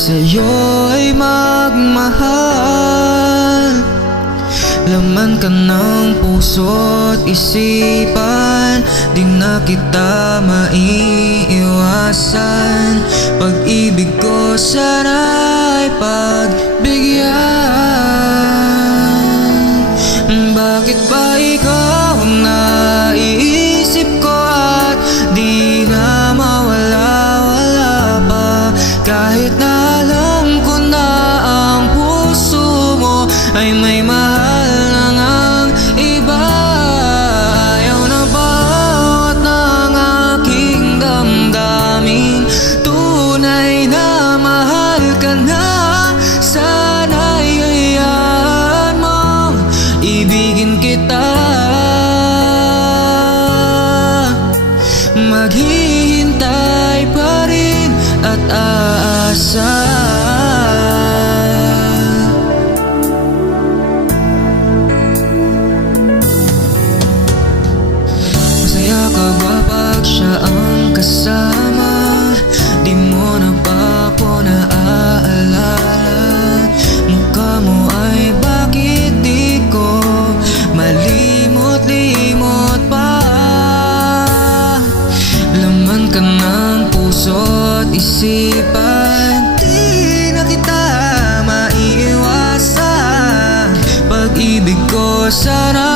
sa'yo'y magmahal. Laman ka ng puso't isipan, di na kita maiiwasan. Pag-ibig ko sana'y pagbigyan. Bakit ba ikaw ang naiisip ko at di na mawala-wala pa? Kahit na alam ko na ang puso mo ay may mahal ng ang iba. Ayaw na bawat ng aking damdamin, tunay na mahal ka na. Sana'y hayaan mo, ibigin kita. Maghihintay pa rin at aasa. Masaya ka ba pag siya ang kasama? Di mo na ba po naaalala? Mukha mo ay bakit di ko malimot-limot pa? Laman ka ng puso't isipan, di na kita maiiwasan. Pag-ibig ko sana